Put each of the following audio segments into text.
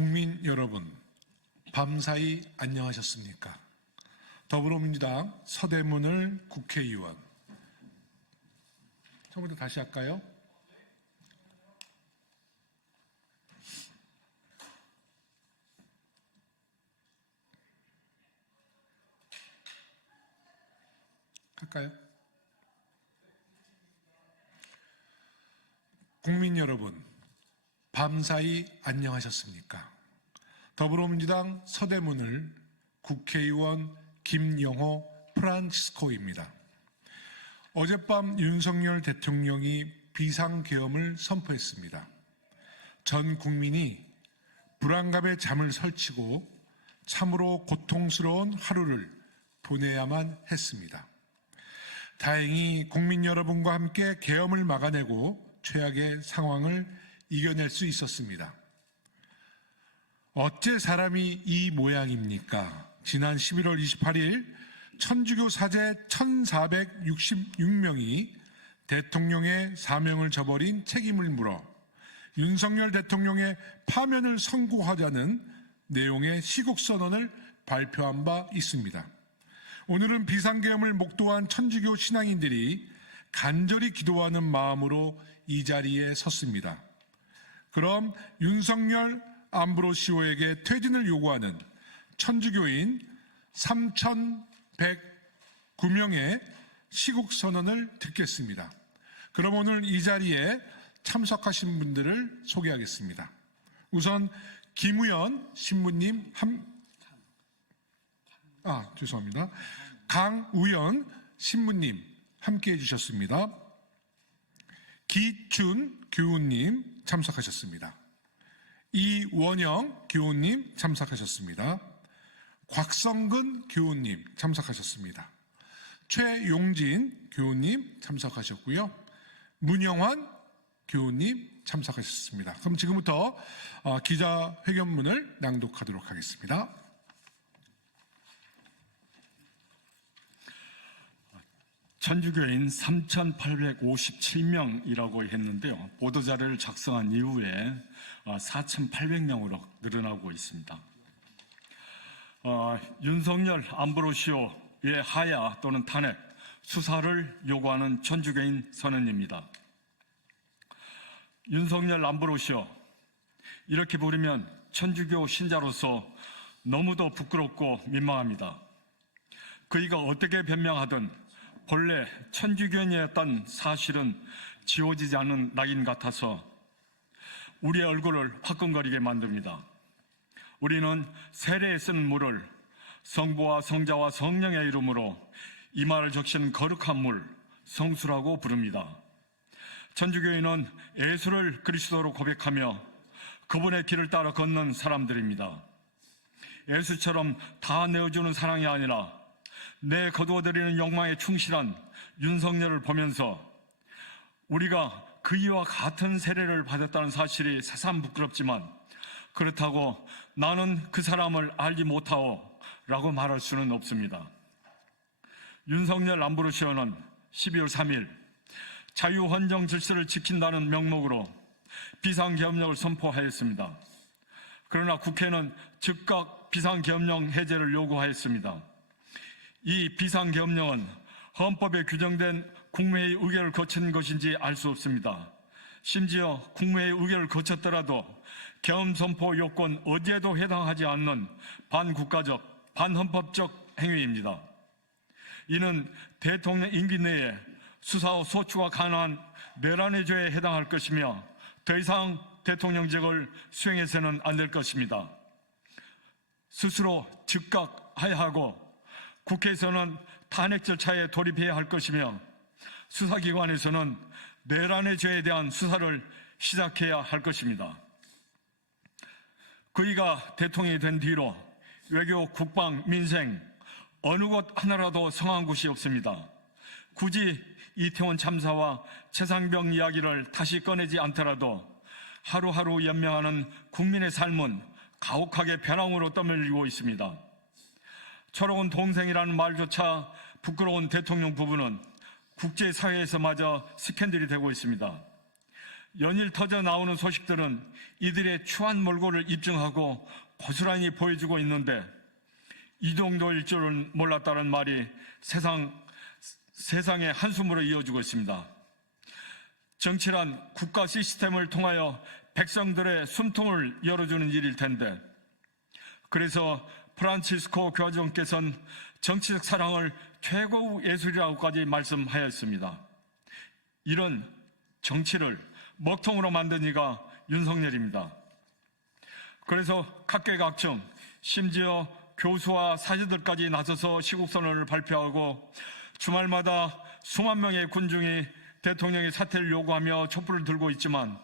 국민 여러분, 밤사이 안녕하셨습니까? 더불어민주당 서대문을 국회의원. 처음부터 다시 할까요? 할까요? 국민 여러분, 밤사이 안녕하셨습니까? 더불어민주당 서대문을 국회의원 김영호 프란치스코입니다. 어젯밤 윤석열 대통령이 비상계엄을 선포했습니다. 전 국민이 불안감에 잠을 설치고 참으로 고통스러운 하루를 보내야만 했습니다. 다행히 국민 여러분과 함께 계엄을 막아내고 최악의 상황을 이겨낼 수 있었습니다. 어째 사람이 이 모양입니까? 지난 11월 28일 천주교 사제 1466명이 대통령의 사명을 저버린 책임을 물어 윤석열 대통령의 파면을 선고하자는 내용의 시국선언을 발표한 바 있습니다. 오늘은 비상계엄을 목도한 천주교 신앙인들이 간절히 기도하는 마음으로 이 자리에 섰습니다. 그럼 윤석열 암브로시오에게 퇴진을 요구하는 천주교인 3,109명의 시국선언을 듣겠습니다. 그럼 오늘 이 자리에 참석하신 분들을 소개하겠습니다. 우선 김우연 신부님 강우연 신부님 함께 해주셨습니다. 기춘 교우님 참석하셨습니다. 이원영 교우님 참석하셨습니다. 곽성근 교우님 참석하셨습니다. 최용진 교우님 참석하셨고요. 문영환 교우님 참석하셨습니다. 그럼 지금부터 기자회견문을 낭독하도록 하겠습니다. 천주교인 3,857명이라고 했는데요. 보도자료를 작성한 이후에 4,800명으로 늘어나고 있습니다. 윤석열 암브로시오의 하야 또는 탄핵, 수사를 요구하는 천주교인 선언입니다. 윤석열 암브로시오, 이렇게 부르면 천주교 신자로서 너무도 부끄럽고 민망합니다. 그이가 어떻게 변명하든 본래 천주교인이었던 사실은 지워지지 않는 낙인 같아서 우리의 얼굴을 화끈거리게 만듭니다. 우리는 세례에 쓰는 물을 성부와 성자와 성령의 이름으로 이마를 적신 거룩한 물, 성수라고 부릅니다. 천주교인은 예수를 그리스도로 고백하며 그분의 길을 따라 걷는 사람들입니다. 예수처럼 다 내어주는 사랑이 아니라 내 거두어드리는 욕망에 충실한 윤석열을 보면서 우리가 그이와 같은 세례를 받았다는 사실이 새삼 부끄럽지만 그렇다고 나는 그 사람을 알지 못하오 라고 말할 수는 없습니다. 윤석열 암브로시오는 12월 3일 자유헌정 질서를 지킨다는 명목으로 비상계엄령을 선포하였습니다. 그러나 국회는 즉각 비상계엄령 해제를 요구하였습니다. 이 비상계엄령은 헌법에 규정된 국무회의 의결을 거친 것인지 알 수 없습니다. 심지어 국무회의 의결을 거쳤더라도 계엄 선포 요건 어디에도 해당하지 않는 반국가적, 반헌법적 행위입니다. 이는 대통령 임기 내에 수사와 소추가 가능한 내란의 죄에 해당할 것이며 더 이상 대통령직을 수행해서는 안 될 것입니다. 스스로 즉각 하야하고 국회에서는 탄핵 절차에 돌입해야 할 것이며 수사기관에서는 내란의 죄에 대한 수사를 시작해야 할 것입니다. 그이가 대통령이 된 뒤로 외교, 국방, 민생 어느 곳 하나라도 성한 곳이 없습니다. 굳이 이태원 참사와 최상병 이야기를 다시 꺼내지 않더라도 하루하루 연명하는 국민의 삶은 가혹하게 벼랑으로 떠밀리고 있습니다. 철없는 동생이라는 말조차 부끄러운 대통령 부부는 국제사회에서마저 스캔들이 되고 있습니다. 연일 터져 나오는 소식들은 이들의 추한 몰골을 입증하고 고스란히 보여주고 있는데 이 정도일 줄은 몰랐다는 말이 세상의 한숨으로 이어지고 있습니다. 정치란 국가 시스템을 통하여 백성들의 숨통을 열어주는 일일 텐데, 그래서 프란치스코 교황께서는 정치적 사랑을 최고의 예술이라고까지 말씀하였습니다. 이런 정치를 먹통으로 만든 이가 윤석열입니다. 그래서 각계각층, 심지어 교수와 사제들까지 나서서 시국선언을 발표하고 주말마다 수만 명의 군중이 대통령의 사퇴를 요구하며 촛불을 들고 있지만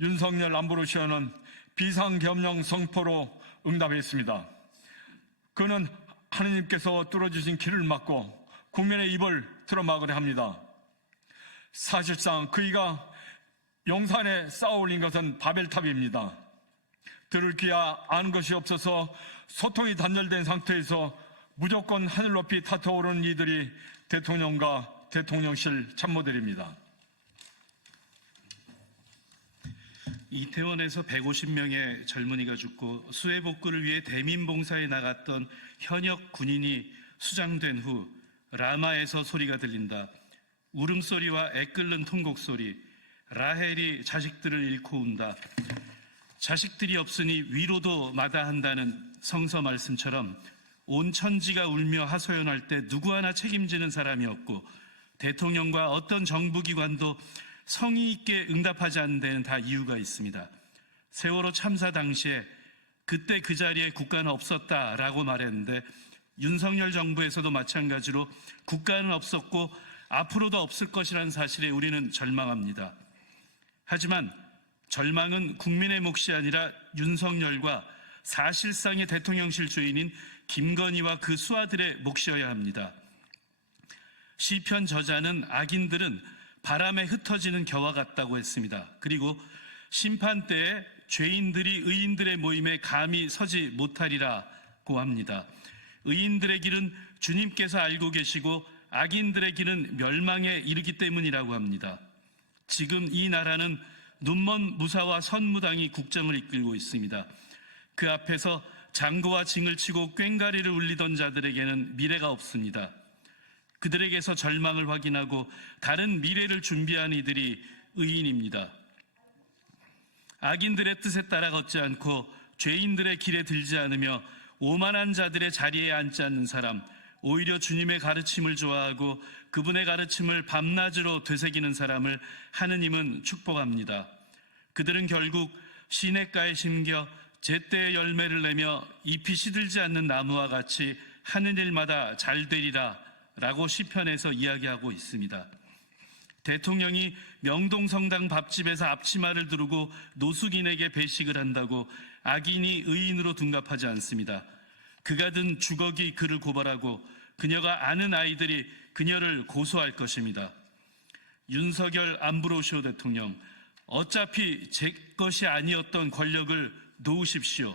윤석열 안보로시아는 비상겸령 성포로 응답했습니다. 그는 하느님께서 뚫어주신 길을 막고 국민의 입을 틀어막으려 합니다. 사실상 그이가 용산에 쌓아올린 것은 바벨탑입니다. 들을 귀야 아는 것이 없어서 소통이 단절된 상태에서 무조건 하늘 높이 타터오르는 이들이 대통령과 대통령실 참모들입니다. 이태원에서 150명의 젊은이가 죽고 수해 복구를 위해 대민봉사에 나갔던 현역 군인이 수장된 후 라마에서 소리가 들린다. 울음소리와 애끓는 통곡소리. 라헬이 자식들을 잃고 운다. 자식들이 없으니 위로도 마다한다는 성서 말씀처럼 온 천지가 울며 하소연할 때 누구 하나 책임지는 사람이 없고 대통령과 어떤 정부기관도 성의 있게 응답하지 않는 데는 다 이유가 있습니다. 세월호 참사 당시에 그때 그 자리에 국가는 없었다라고 말했는데 윤석열 정부에서도 마찬가지로 국가는 없었고 앞으로도 없을 것이라는 사실에 우리는 절망합니다. 하지만 절망은 국민의 몫이 아니라 윤석열과 사실상의 대통령실 주인인 김건희와 그 수하들의 몫이어야 합니다. 시편 저자는 악인들은 바람에 흩어지는 겨와 같다고 했습니다. 그리고 심판 때에 죄인들이 의인들의 모임에 감히 서지 못하리라고 합니다. 의인들의 길은 주님께서 알고 계시고 악인들의 길은 멸망에 이르기 때문이라고 합니다. 지금 이 나라는 눈먼 무사와 선무당이 국정을 이끌고 있습니다. 그 앞에서 장구와 징을 치고 꽹과리를 울리던 자들에게는 미래가 없습니다. 그들에게서 절망을 확인하고 다른 미래를 준비한 이들이 의인입니다. 악인들의 뜻에 따라 걷지 않고 죄인들의 길에 들지 않으며 오만한 자들의 자리에 앉지 않는 사람, 오히려 주님의 가르침을 좋아하고 그분의 가르침을 밤낮으로 되새기는 사람을 하느님은 축복합니다. 그들은 결국 시냇가에 심겨 제때의 열매를 내며 잎이 시들지 않는 나무와 같이 하는 일마다 잘 되리라 라고 시편에서 이야기하고 있습니다. 대통령이 명동성당 밥집에서 앞치마를 두르고 노숙인에게 배식을 한다고 악인이 의인으로 둔갑하지 않습니다. 그가 든 주걱이 그를 고발하고 그녀가 아는 아이들이 그녀를 고소할 것입니다. 윤석열 안브로시오 대통령, 어차피 제 것이 아니었던 권력을 놓으십시오.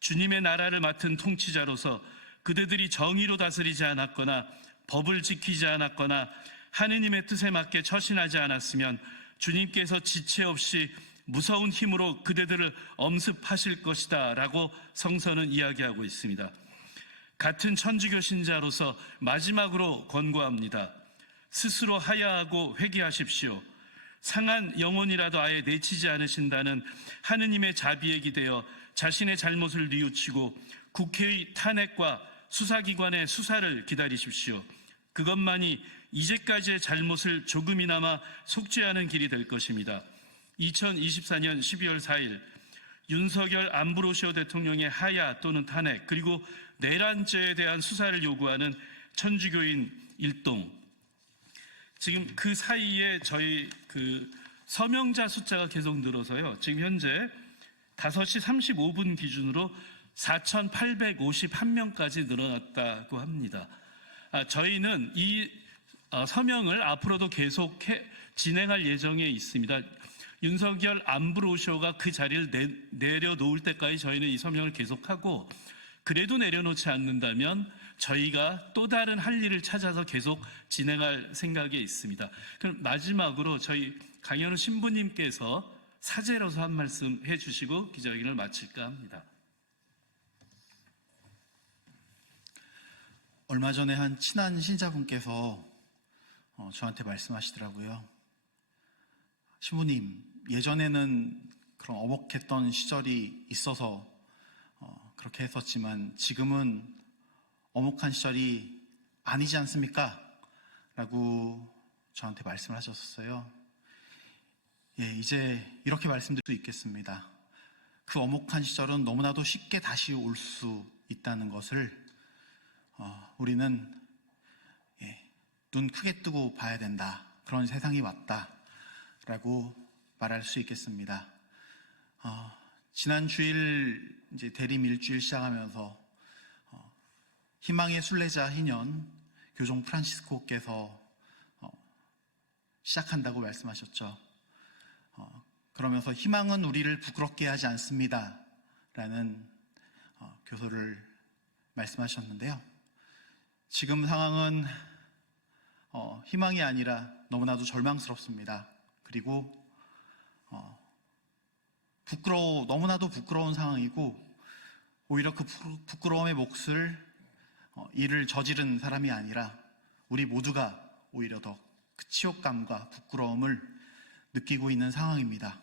주님의 나라를 맡은 통치자로서 그대들이 정의로 다스리지 않았거나 법을 지키지 않았거나 하느님의 뜻에 맞게 처신하지 않았으면 주님께서 지체 없이 무서운 힘으로 그대들을 엄습하실 것이다 라고 성서는 이야기하고 있습니다. 같은 천주교 신자로서 마지막으로 권고합니다. 스스로 하야하고 회개하십시오. 상한 영혼이라도 아예 내치지 않으신다는 하느님의 자비에 기대어 자신의 잘못을 뉘우치고 국회의 탄핵과 수사기관의 수사를 기다리십시오. 그것만이 이제까지의 잘못을 조금이나마 속죄하는 길이 될 것입니다. 2024년 12월 4일 윤석열 안브로시오 대통령의 하야 또는 탄핵 그리고 내란죄에 대한 수사를 요구하는 천주교인 일동, 지금 그 사이에 저희 서명자 숫자가 계속 늘어서요. 지금 현재 5시 35분 기준으로 4,851명까지 늘어났다고 합니다. 저희는 이 서명을 앞으로도 계속 진행할 예정에 있습니다. 윤석열 안브로시오가 그 자리를 내려놓을 때까지 저희는 이 서명을 계속하고 그래도 내려놓지 않는다면 저희가 또 다른 할 일을 찾아서 계속 진행할 생각에 있습니다. 그럼 마지막으로 저희 강현우 신부님께서 사제로서 한 말씀 해주시고 기자회견을 마칠까 합니다. 얼마 전에 한 친한 신자분께서 저한테 말씀하시더라고요. 신부님, 예전에는 그런 어목했던 시절이 있어서 그렇게 했었지만 지금은 어목한 시절이 아니지 않습니까? 라고 저한테 말씀을 하셨어요. 예, 이제 이렇게 말씀드릴 수 있겠습니다. 그 어목한 시절은 너무나도 쉽게 다시 올 수 있다는 것을 우리는 눈 크게 뜨고 봐야 된다. 그런 세상이 왔다라고 말할 수 있겠습니다. 지난 주일 이제 대림 일주일 시작하면서 희망의 순례자 희년 교종 프란시스코께서 시작한다고 말씀하셨죠. 그러면서 희망은 우리를 부끄럽게 하지 않습니다. 라는 교소를 말씀하셨는데요. 지금 상황은 희망이 아니라 너무나도 절망스럽습니다. 그리고 너무나도 부끄러운 상황이고 오히려 그 부끄러움의 몫을 이를 저지른 사람이 아니라 우리 모두가 오히려 더 그 치욕감과 부끄러움을 느끼고 있는 상황입니다.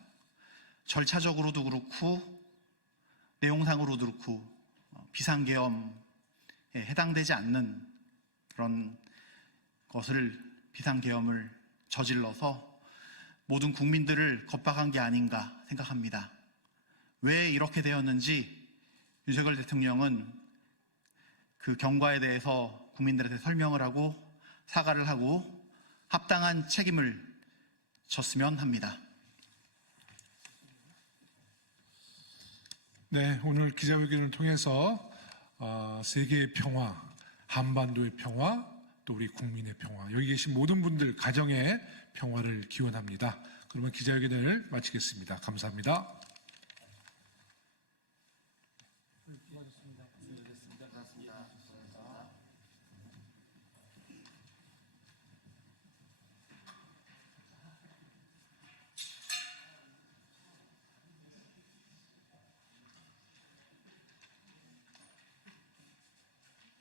절차적으로도 그렇고 내용상으로도 그렇고 비상계엄에 해당되지 않는 그런 것을 비상계엄을 저질러서 모든 국민들을 겁박한 게 아닌가 생각합니다. 왜 이렇게 되었는지 윤석열 대통령은 그 경과에 대해서 국민들한테 설명을 하고 사과를 하고 합당한 책임을 졌으면 합니다. 네, 오늘 기자회견을 통해서 세계의 평화, 한반도의 평화, 또 우리 국민의 평화, 여기 계신 모든 분들 가정의 평화를 기원합니다. 그러면 기자회견을 마치겠습니다. 감사합니다. 고맙습니다.